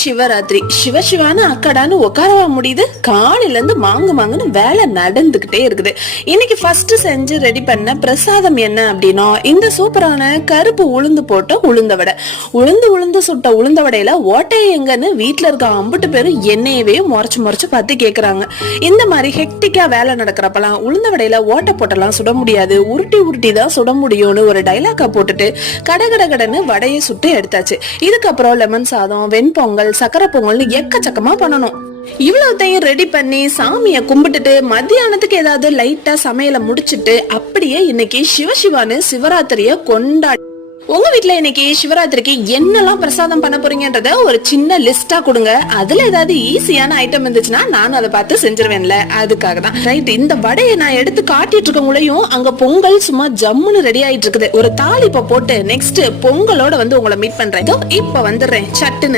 சிவராத்திரி சிவசிவான அக்கடான்னு உட்காரவா முடியுது. காலையில இருந்து மாங்குன்னு வேலை நடந்துகிட்டே இருக்குது. இன்னைக்கு ஃபர்ஸ்ட் செஞ்சு ரெடி பண்ண பிரசாதம் என்ன அப்படின்னா இந்த சூப்பரான கருப்பு உளுந்து போட்ட உளுந்த வடை. உளுந்து சுட்ட உளுந்த வடையில ஓட்டை எங்கன்னு வீட்டுல இருக்க அம்புட்டு பேரும் எண்ணெயவே முறைச்சு பார்த்து கேக்குறாங்க. இந்த மாதிரி ஹெக்டிக்கா வேலை நடக்கிறப்பெல்லாம் உளுந்த வடையில ஓட்டை போட்டெல்லாம் சுட முடியாது, உருட்டி தான் சுட முடியும்னு ஒரு டைலாக்கா போட்டுட்டு கடன்னு வடையை சுட்டு எடுத்தாச்சு. இதுக்கப்புறம் லெமன் சாதம், வெண்பொங்கல், சக்கரை பொங்கல்னு எக்கச்சக்கமா பண்ணணும். இவ்வளவுத்தையும் ரெடி பண்ணி சாமிய கும்பிட்டுட்டு மத்தியானத்துக்கு ஏதாவது லைட்டா சமையலை முடிச்சிட்டு அப்படியே இன்னைக்கு சிவசிவான்னு சிவராத்திரிய கொண்டாடி. உங்க வீட்டுல இன்னைக்கு சிவராத்திரிக்கு என்னெல்லாம் பிரசாதம் பண்ண போறீங்கன்றத ஒரு சின்ன லிஸ்டா கொடுங்க. அதுல ஏதாவது ஈஸியான ஐட்டம் இருந்துச்சுன்னா நானும் அதை பார்த்து செஞ்சிருவேன்ல, அதுக்காக தான். ரைட், இந்த வடையை நான் எடுத்து காட்டிட்டு இருக்கவங்களையும் அங்க பொங்கல் சும்மா ஜம்முன்னு ரெடி ஆயிட்டு இருக்குது. ஒரு தாளிப்பை போட்டு நெக்ஸ்ட் பொங்கலோட வந்து உங்களை மீட் பண்றேன். இப்ப வந்துடுறேன் சட்டுன்னு.